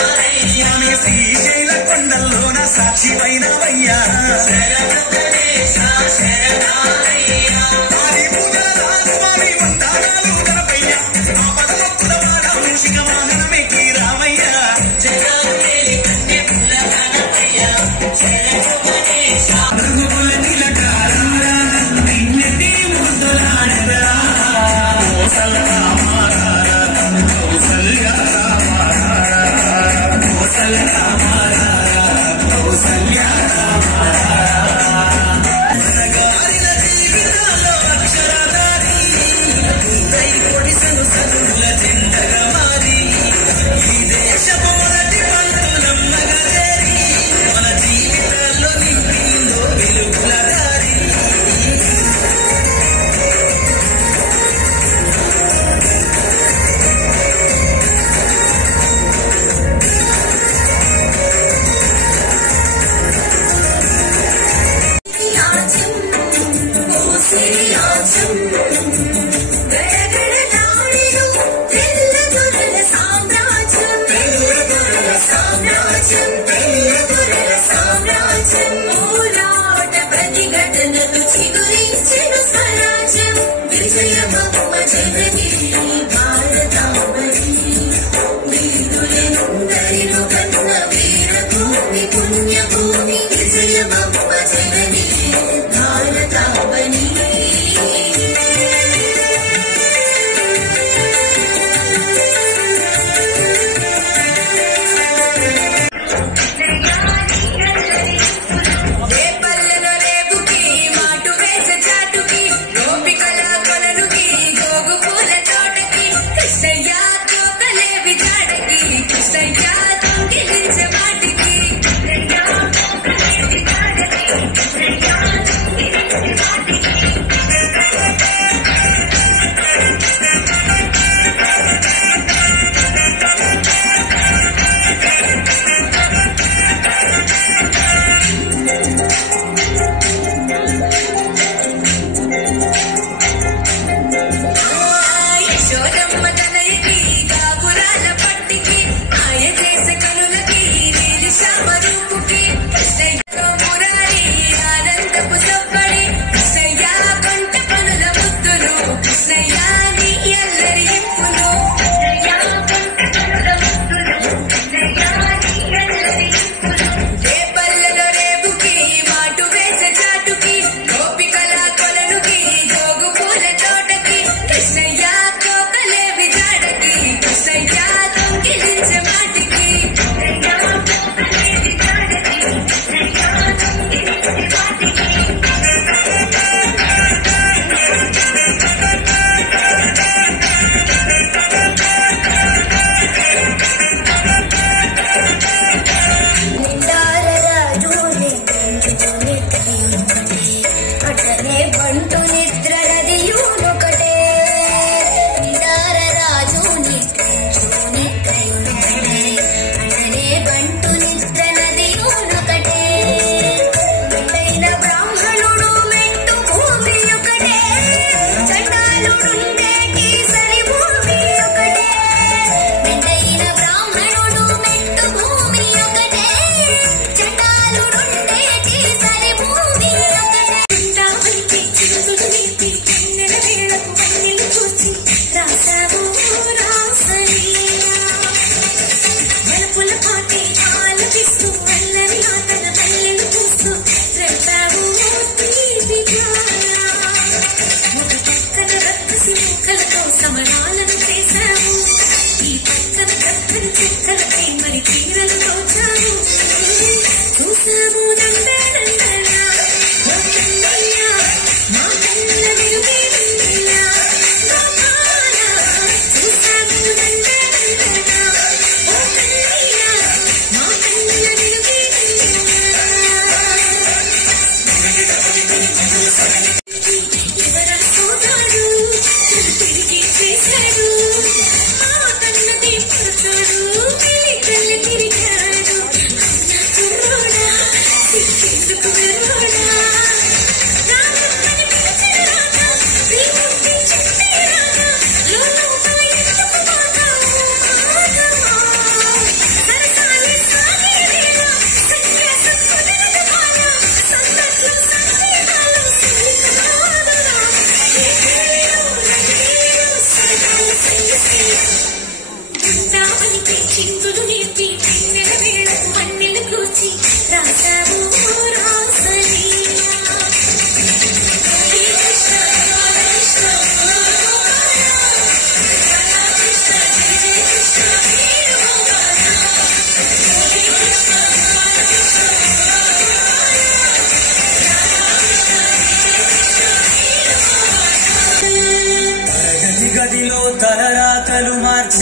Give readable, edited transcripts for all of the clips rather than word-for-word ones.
స్వామి శ్రీశైల కొండల్లోన సాక్షివైనవయ్యా ఆది పూజల స్వామి వందనాలు గణపయ్య ఆపద మొక్కుల వాడ మూషిక వాహనమెక్కి రామయ్యా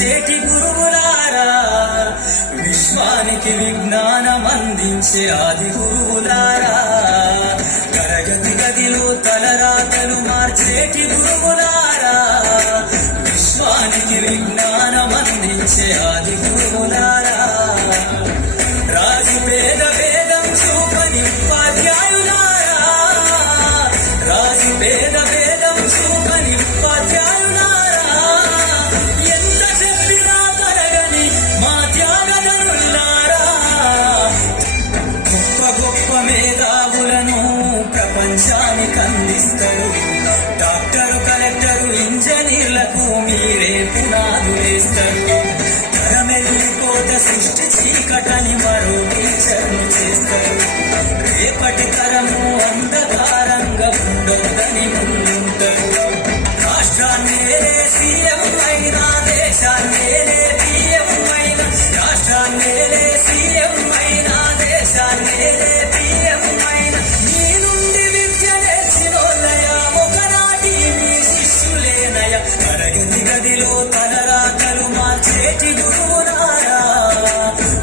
మార్చేటి గురువులారా, విశ్వానికి విజ్ఞానం అందించే ఆది గురువులారా, తరగతి గదిలో తలరాతలు మార్చేటి గురువులారా, విశ్వానికి విజ్ఞానం అందించే ఆది గురువులారా, రాజు పేద భేదం చూపని ఉపాధ్యాయులారా, రాజు పేద భేదం చూపని ఉపాధ్యాయులారా, ఎంత చెప్పినా తరగని మా త్యాగధనులారా, గొప్ప గొప్ప మేధావులను ప్రపంచానికి అందిస్తారు, డాక్టరు కలెక్టరు ఇంజనీర్లకు మీరే పునాదులేస్తారు, తరమెల్లిపోత సృష్టి చీకటని మరో టీచర్ను చేస్తారు, రేపటి తరము అంధకారంగా ఉండొద్దని ముందుంటారు, రాష్ట్రాన్నేలే సీఎం అయినా దేశాన్నేలే పిఎం అయినా, రాష్ట్రాన్నేలే సీఎం అయినా దేశాన్నేలే పిఎం అయినా, నీ నుండి విద్య నేర్చినోళ్ళయ ఒకనాటి నీ శిష్యులేనయ, తరగతి గదిలో తలరాతలు మార్చేటి గురువులారా,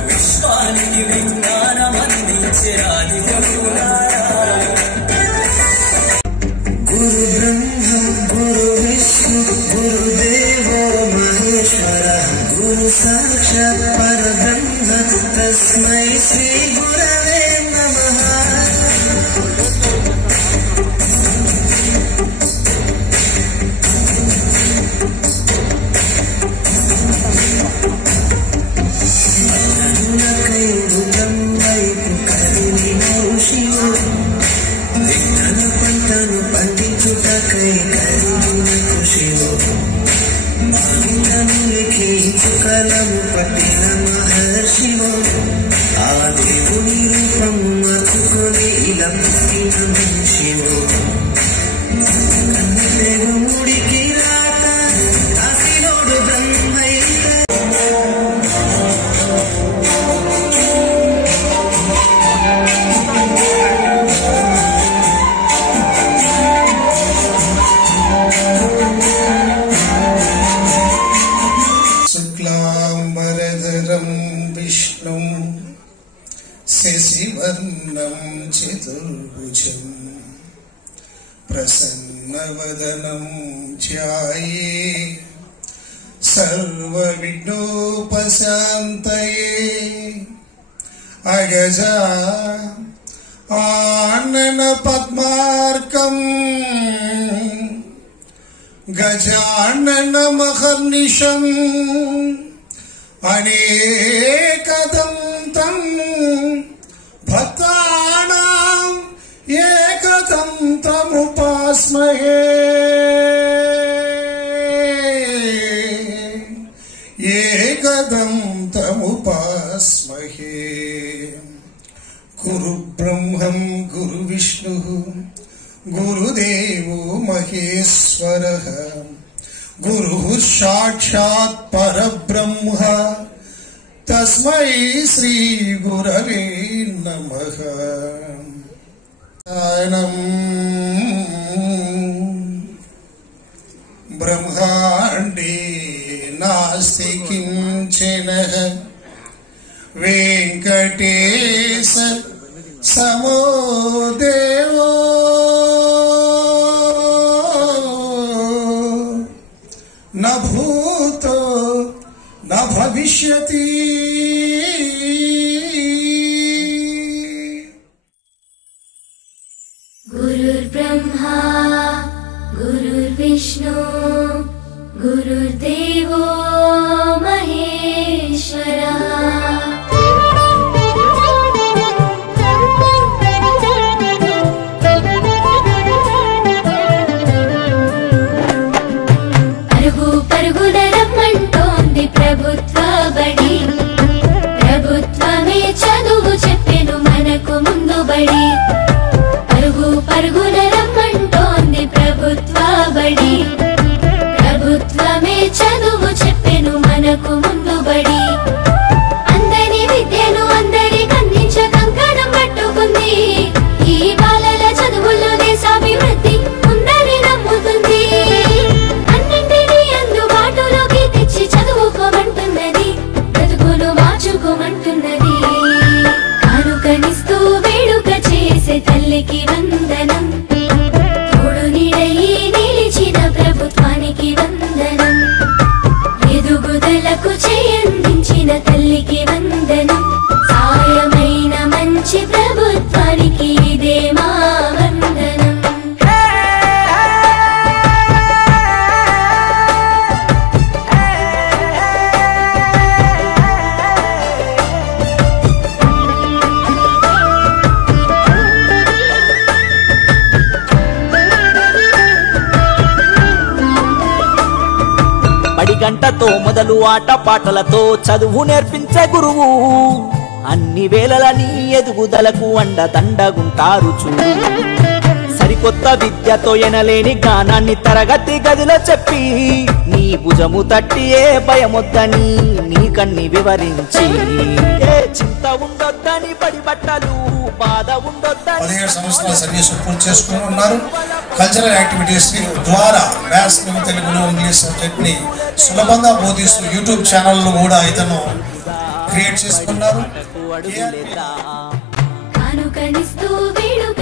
విశ్వానికి విజ్ఞానం అందించే ఆది గురువులారా. గురు బ్రహ్మ గురు విష్ణు గురుదేవో మహేశ్వర, గురు సాక్షాత్ పరబ్రహ్మ తస్మై శ్రీ గురవే నమః. కలము పట్టిన మహర్షివో, ఆ దేవుని రూపము మార్చుకొని ఇలా పుట్టిన మనిషివో, దేవుడికి రాత కాశీలోడు బ్రహ్మయ్య. శుక్లాంబరధరం విష్ణుం శశివర్ణం చతుర్భుజం ప్రసన్నవదనం ధ్యాయే సర్వవిఘ్నోపశాంతయే. అగజా ఆనన పద్మార్కం గజానన మహర్నిశం అనేకదంతం భక్తానాం ఏకదంతముపాస్మహే. ఏకదంతముపాస్మహే. గురు బ్రహ్మం గురు విష్ణు గురుదేవో మహేశ్వరః, గురుః సాక్షాత్ పరబ్రహ్మ తస్మై శ్రీ గురవే నమః. బ్రహ్మాండే నాస్తి కించనః వెంకటేశ సమో దేవో న భూతో న భవిష్యతి. గురుర్బ్రహ్మా గురుర్విష్ణు గురుర్దేవో మహేశ్వరః. పాటతో మొదలు ఆట పాటలతో చదువు నేర్పించే గురువు అన్ని వేళలని ఎదుగుదలకు అండదండగుంటారు చూడు సరికొత్త విద్యతో ఎనలేని జ్ఞానాన్ని తరగతి గదిలో చెప్పి నీ భుజము తట్టి ఏ భయమొద్దని నీకన్ని వివరించి ఏ చింత ఉండొద్దని బడి బట్టలు బాధ ఉండొద్దని 17 సంవత్సరాల సర్వీస్ పూర్తి చేసుకుని ఉన్నారు. కల్చరల్ యాక్టివిటీస్ ద్వారా మ్యాథ్స్ తెలుగులో ఇంగ్లీష్ సబ్జెక్ట్ ని సులభంగా బోధిస్తూ యూట్యూబ్ ఛానల్ కూడా ఇతను క్రియేట్ చేసుకున్నారు. కానుకనిస్తూ వేడుక